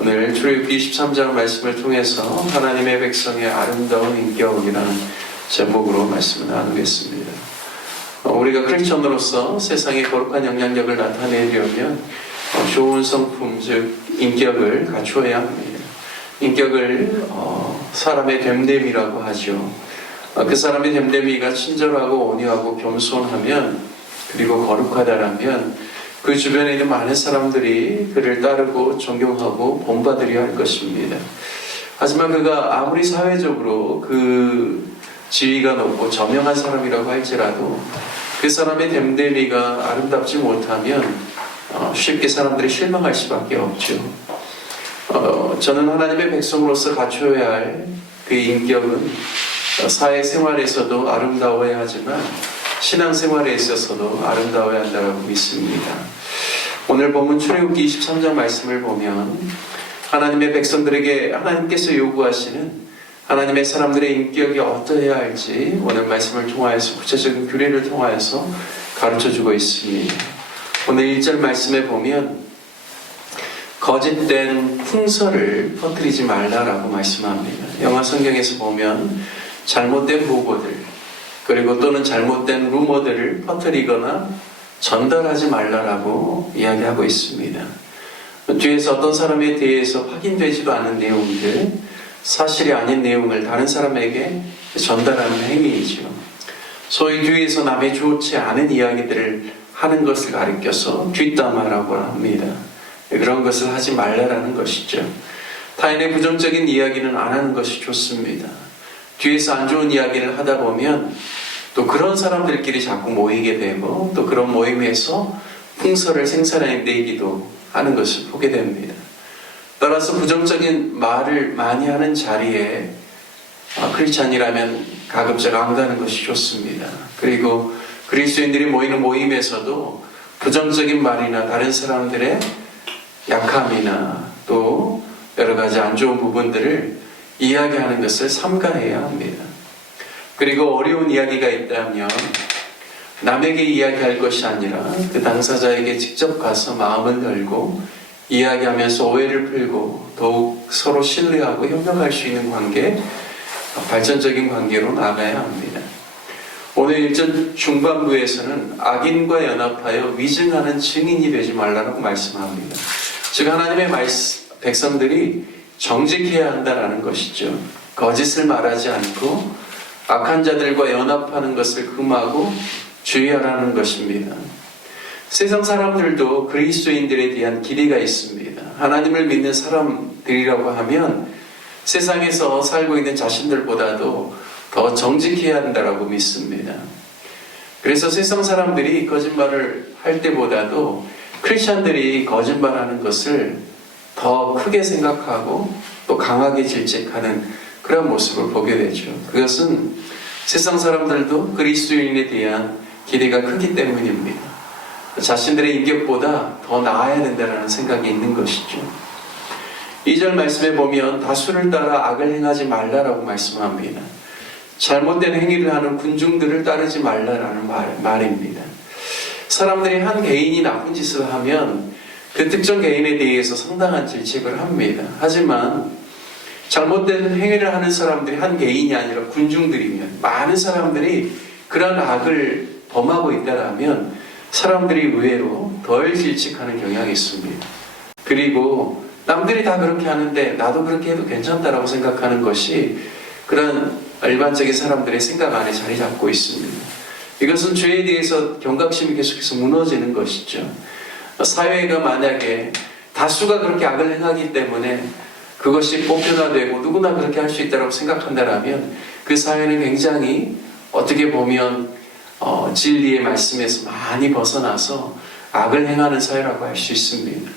오늘 출애굽기 23장 말씀을 통해서 하나님의 백성의 아름다운 인격이라는 제목으로 말씀을 나누겠습니다. 우리가 크리스천으로서 세상에 거룩한 영향력을 나타내려면 좋은 성품, 즉 인격을 갖추어야 합니다. 인격을 사람의 됨됨이라고 하죠. 그 사람의 됨됨이가 친절하고 온유하고 겸손하면, 그리고 거룩하다라면 그 주변에 있는 많은 사람들이 그를 따르고 존경하고 본받으려 할 것입니다. 하지만 그가 아무리 사회적으로 그 지위가 높고 저명한 사람이라고 할지라도 그 사람의 됨됨이가 아름답지 못하면 쉽게 사람들이 실망할 수밖에 없죠. 저는 하나님의 백성으로서 갖춰야 할 그 인격은 사회생활에서도 아름다워야 하지만 신앙생활에 있어서도 아름다워야 한다고 믿습니다. 오늘 본문 출애굽기 23장 말씀을 보면 하나님의 백성들에게 하나님께서 요구하시는 하나님의 사람들의 인격이 어떠해야 할지 오늘 말씀을 통하여서 구체적인 규례를 통하여서 가르쳐주고 있습니다. 오늘 1절 말씀에 보면 거짓된 풍설을 퍼뜨리지 말라라고 말씀합니다. 영어 성경에서 보면 잘못된 보고들, 그리고 또는 잘못된 루머들을 퍼뜨리거나 전달하지 말라라고 이야기하고 있습니다. 뒤에서 어떤 사람에 대해서 확인되지도 않은 내용들, 사실이 아닌 내용을 다른 사람에게 전달하는 행위이죠. 소위 뒤에서 남의 좋지 않은 이야기들을 하는 것을 가리켜서 뒷담화라고 합니다. 그런 것을 하지 말라라는 것이죠. 타인의 부정적인 이야기는 안 하는 것이 좋습니다. 뒤에서 안 좋은 이야기를 하다 보면 또 그런 사람들끼리 자꾸 모이게 되고 또 그런 모임에서 풍설을 생산해내기도 하는 것을 보게 됩니다. 따라서 부정적인 말을 많이 하는 자리에 크리스찬이라면 가급적 안 가는 것이 좋습니다. 그리고 그리스도인들이 모이는 모임에서도 부정적인 말이나 다른 사람들의 약함이나 또 여러 가지 안 좋은 부분들을 이야기하는 것을 삼가해야 합니다. 그리고 어려운 이야기가 있다면 남에게 이야기할 것이 아니라 그 당사자에게 직접 가서 마음을 열고 이야기하면서 오해를 풀고 더욱 서로 신뢰하고 협력할 수 있는 관계, 발전적인 관계로 나아가야 합니다. 오늘 1절 중반부에서는 악인과 연합하여 위증하는 증인이 되지 말라고 말씀합니다. 즉 하나님의 백성들이 정직해야 한다는 것이죠. 거짓을 말하지 않고 악한 자들과 연합하는 것을 금하고 주의하라는 것입니다. 세상 사람들도 그리스도인들에 대한 기대가 있습니다. 하나님을 믿는 사람들이라고 하면 세상에서 살고 있는 자신들보다도 더 정직해야 한다고 믿습니다. 그래서 세상 사람들이 거짓말을 할 때보다도 크리스천들이 거짓말하는 것을 더 크게 생각하고 또 강하게 질책하는 그런 모습을 보게 되죠. 그것은 세상 사람들도 그리스도인에 대한 기대가 크기 때문입니다. 자신들의 인격보다 더 나아야 된다는 생각이 있는 것이죠. 2절 말씀에 보면 다수를 따라 악을 행하지 말라라고 말씀합니다. 잘못된 행위를 하는 군중들을 따르지 말라라는 말입니다. 사람들이 한 개인이 나쁜 짓을 하면 그 특정 개인에 대해서 상당한 질책을 합니다. 하지만 잘못된 행위를 하는 사람들이 한 개인이 아니라 군중들이면, 많은 사람들이 그런 악을 범하고 있다면 사람들이 의외로 덜 질책하는 경향이 있습니다. 그리고 남들이 다 그렇게 하는데 나도 그렇게 해도 괜찮다라고 생각하는 것이 그런 일반적인 사람들의 생각 안에 자리 잡고 있습니다. 이것은 죄에 대해서 경각심이 계속해서 무너지는 것이죠. 사회가 만약에 다수가 그렇게 악을 행하기 때문에 그것이 보편화되고 누구나 그렇게 할 수 있다고 생각한다면 그 사회는 굉장히 어떻게 보면 진리의 말씀에서 많이 벗어나서 악을 행하는 사회라고 할 수 있습니다.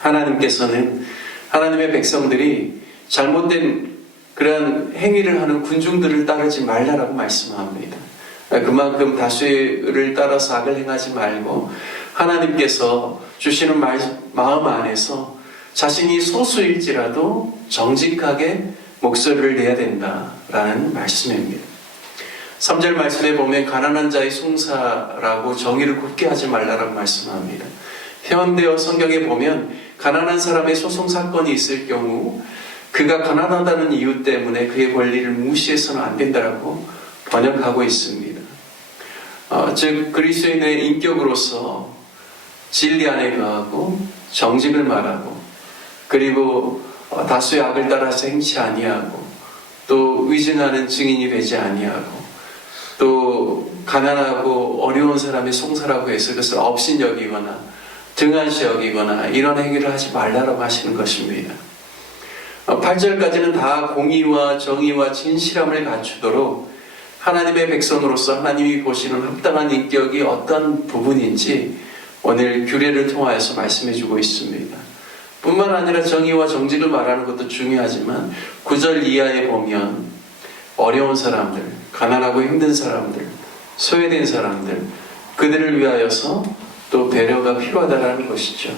하나님께서는 하나님의 백성들이 잘못된 그런 행위를 하는 군중들을 따르지 말라라고 말씀합니다. 그만큼 다수를 따라서 악을 행하지 말고 하나님께서 주시는 마음 안에서 자신이 소수일지라도 정직하게 목소리를 내야 된다라는 말씀입니다. 3절 말씀에 보면 가난한 자의 송사라고 정의를 굽게 하지 말라라고 말씀합니다. 현대어 성경에 보면 가난한 사람의 소송 사건이 있을 경우 그가 가난하다는 이유 때문에 그의 권리를 무시해서는 안 된다라고 번역하고 있습니다. 즉 그리스도인의 인격으로서 진리 안에 거하고 정직을 말하고 그리고 다수의 악을 따라서 행치 아니하고 또 의증하는 증인이 되지 아니하고 또 가난하고 어려운 사람의 송사라고 해서 그것을 업신여기거나 등한시 여기거나 이런 행위를 하지 말라고 하시는 것입니다. 8절까지는 다 공의와 정의와 진실함을 갖추도록 하나님의 백성으로서 하나님이 보시는 합당한 인격이 어떤 부분인지 오늘 규례를 통하여서 말씀해주고 있습니다. 뿐만 아니라 정의와 정직을 말하는 것도 중요하지만 9절 이하에 보면 어려운 사람들, 가난하고 힘든 사람들, 소외된 사람들, 그들을 위하여서 또 배려가 필요하다는 것이죠.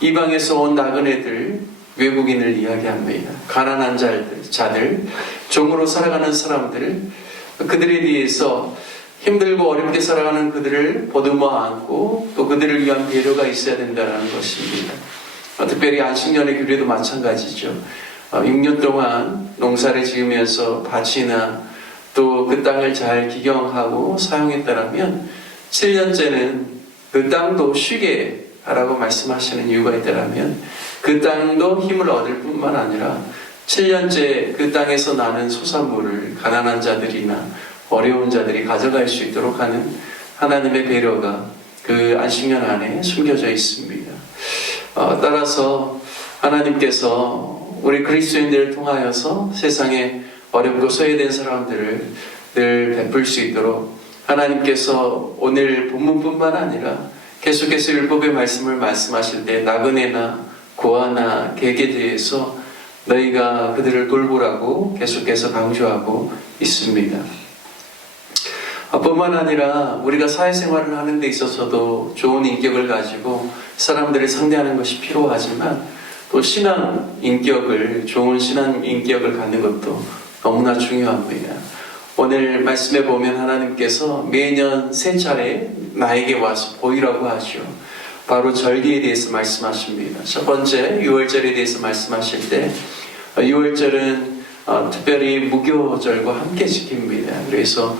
이방에서 온 나그네들, 외국인을 이야기합니다. 가난한 자들, 종으로 살아가는 사람들, 그들에 대해서 힘들고 어렵게 살아가는 그들을 보듬어 안고 또 그들을 위한 배려가 있어야 된다는 것입니다. 특별히 안식년의 규례도 마찬가지죠. 6년 동안 농사를 지으면서 밭이나 또 그 땅을 잘 기경하고 사용했다면 7년째는 그 땅도 쉬게 하라고 말씀하시는 이유가 있다면 그 땅도 힘을 얻을 뿐만 아니라 7년째 그 땅에서 나는 소산물을 가난한 자들이나 어려운 자들이 가져갈 수 있도록 하는 하나님의 배려가 그 안식년 안에 숨겨져 있습니다. 따라서 하나님께서 우리 그리스도인들을 통하여서 세상에 어렵고 소외된 사람들을 늘 베풀 수 있도록 하나님께서 오늘 본문뿐만 아니라 계속해서 율법의 말씀을 말씀하실 때 나그네나 고아나 객에 대해서 너희가 그들을 돌보라고 계속해서 강조하고 있습니다. 뿐만 아니라 우리가 사회생활을 하는 데 있어서도 좋은 인격을 가지고 사람들을 상대하는 것이 필요하지만 또 신앙 인격을, 좋은 신앙 인격을 갖는 것도 너무나 중요합니다. 오늘 말씀에 보면 하나님께서 매년 세 차례 나에게 와서 보이라고 하죠. 바로 절기에 대해서 말씀하십니다. 첫 번째 6월절에 대해서 말씀하실 때 6월절은 특별히 무교절과 함께 지킵니다. 그래서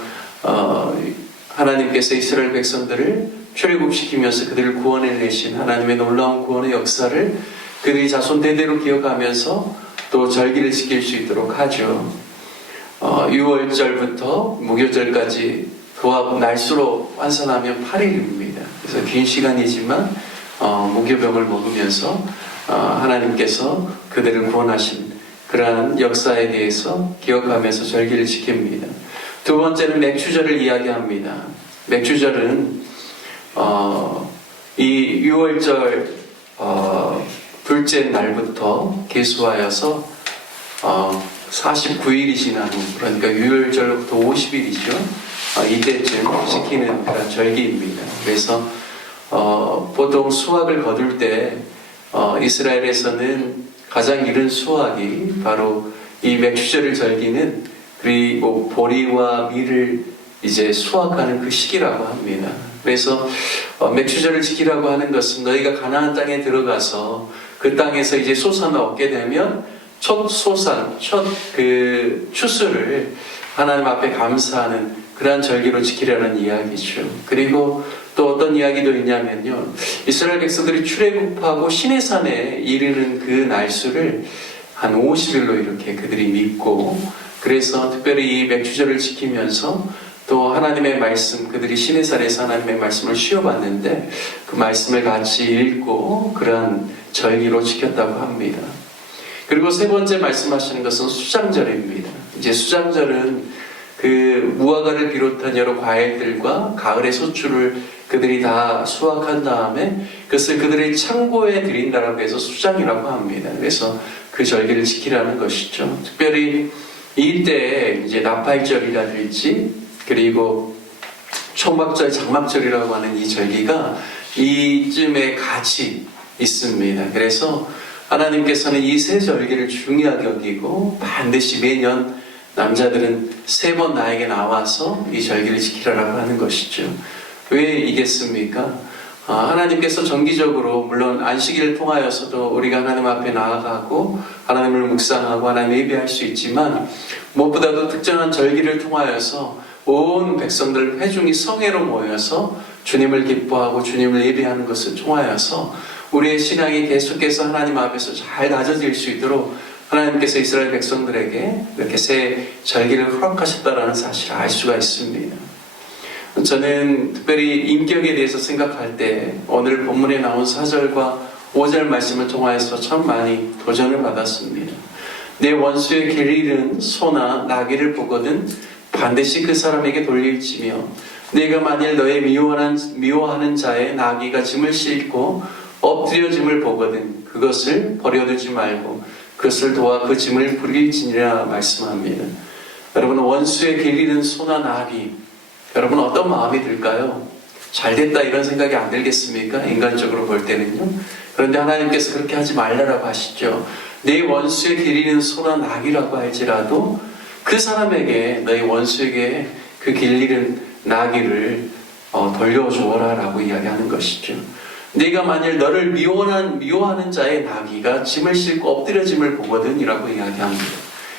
하나님께서 이스라엘 백성들을 출애굽시키면서 그들을 구원해내신 하나님의 놀라운 구원의 역사를 그들이 자손 대대로 기억하면서 또 절기를 지킬 수 있도록 하죠. 6월절부터 무교절까지 그와 날수로 환산하면 8일입니다. 그래서 긴 시간이지만 무교병을 먹으면서 하나님께서 그들을 구원하신 그러한 역사에 대해서 기억하면서 절기를 지킵니다. 두 번째는 맥주절을 이야기합니다. 맥주절은 이 6월절 둘째 날부터 계수하여서 49일이 지난 후, 그러니까 6월절부터 50일이죠. 이때쯤 지키는 그런 절기입니다. 그래서 보통 수확을 거둘 때 이스라엘에서는 가장 이른 수확이 바로 이 맥주절을 절기는 그리고 보리와 밀을 이제 수확하는 그 시기라고 합니다. 그래서 맥주절을 지키라고 하는 것은 너희가 가나안 땅에 들어가서 그 땅에서 이제 소산을 얻게 되면 첫 소산, 첫 그 추수를 하나님 앞에 감사하는 그러한 절기로 지키려는 이야기죠. 그리고 또 어떤 이야기도 있냐면요, 이스라엘 백성들이 출애굽하고 시내산에 이르는 그 날수를 한 50일로 이렇게 그들이 믿고, 그래서 특별히 이 맥주절을 지키면서 또 하나님의 말씀, 그들이 시내산에서 하나님의 말씀을 쉬어봤는데 그 말씀을 같이 읽고 그러한 절기로 지켰다고 합니다. 그리고 세 번째 말씀하시는 것은 수장절입니다. 이제 수장절은 그 무화과를 비롯한 여러 과일들과 가을의 소출을 그들이 다 수확한 다음에 그것을 그들의 창고에 드린다라고 해서 수장이라고 합니다. 그래서 그 절기를 지키라는 것이죠. 특별히 이때에 이제 나팔절이라든지 그리고 초막절, 장막절이라고 하는 이 절기가 이쯤에 같이 있습니다. 그래서 하나님께서는 이 세 절기를 중요하게 여기고 반드시 매년 남자들은 3번 나에게 나와서 이 절기를 지키라고 하는 것이죠. 왜 이겠습니까? 하나님께서 정기적으로 물론 안식일을 통하여서도 우리가 하나님 앞에 나아가고 하나님을 묵상하고 하나님 예배할 수 있지만 무엇보다도 특정한 절기를 통하여서 온 백성들 회중이 성회로 모여서 주님을 기뻐하고 주님을 예배하는 것을 통하여서 우리의 신앙이 계속해서 하나님 앞에서 잘 다져질 수 있도록 하나님께서 이스라엘 백성들에게 이렇게 새 절기를 허락하셨다는 사실을 알 수가 있습니다. 저는 특별히 인격에 대해서 생각할 때 오늘 본문에 나온 4절과 5절 말씀을 통하여서 참 많이 도전을 받았습니다. 내 원수의 길 잃은 소나 나귀를 보거든 반드시 그 사람에게 돌릴지며 내가 만일 너의 미워하는 자의 나귀가 짐을 싣고 엎드려짐을 보거든 그것을 버려두지 말고 그것을 도와 그 짐을 부릴지니라 말씀합니다. 여러분, 원수의 길 잃은 소나 나귀, 여러분 어떤 마음이 들까요? 잘됐다 이런 생각이 안 들겠습니까? 인간적으로 볼 때는요. 그런데 하나님께서 그렇게 하지 말라라고 하시죠. 내 원수의 길 잃은 소나 나귀라고 할지라도 그 사람에게, 너희 원수에게 그 길 잃은 나귀를 돌려주어라 라고 이야기하는 것이죠. 네가 만일 너를 미워하는 자의 나귀가 짐을 싣고 엎드려짐을 보거든 이라고 이야기합니다.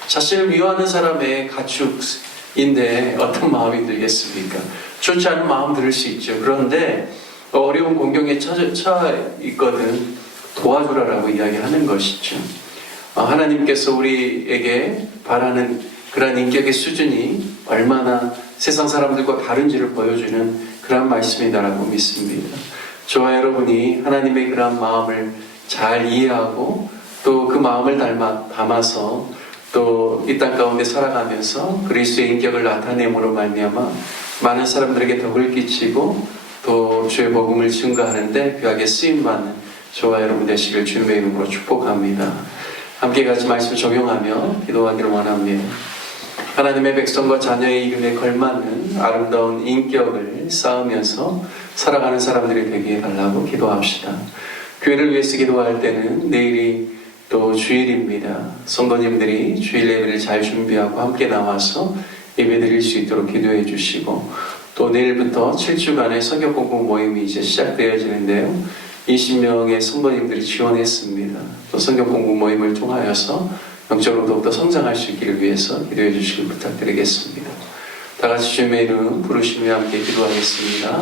자신을 미워하는 사람의 가축인데 어떤 마음이 들겠습니까? 좋지 않은 마음 들을 수 있죠. 그런데 어려운 공경에 처해 있거든 도와주라라고 이야기하는 것이죠. 하나님께서 우리에게 바라는 그러한 인격의 수준이 얼마나 세상 사람들과 다른지를 보여주는 그런 말씀이다라고 믿습니다. 저와 여러분이 하나님의 그러한 마음을 잘 이해하고 또 그 마음을 담아서 또 이 땅 가운데 살아가면서 그리스도의 인격을 나타내므로 말미암아 많은 사람들에게 덕을 끼치고 또 주의 복음을 증거하는데 귀하게 쓰임받는 저와 여러분 되시길 주님의 이름으로 축복합니다. 함께 같이 말씀 적용하며 기도하기를 원합니다. 하나님의 백성과 자녀의 이름에 걸맞는 아름다운 인격을 쌓으면서 살아가는 사람들이 되게 해달라고 기도합시다. 교회를 위해서 기도할 때는 내일이 또 주일입니다. 성도님들이 주일 예배를 잘 준비하고 함께 나와서 예배 드릴 수 있도록 기도해 주시고 또 내일부터 7주간의 성경 공부 모임이 이제 시작되어지는데요. 20명의 성도님들이 지원했습니다. 또 성경 공부 모임을 통하여서 영적으로 더욱더 성장할 수 있기를 위해서 기도해 주시길 부탁드리겠습니다. 다 같이 주님의 이름 부르시며 함께 기도하겠습니다.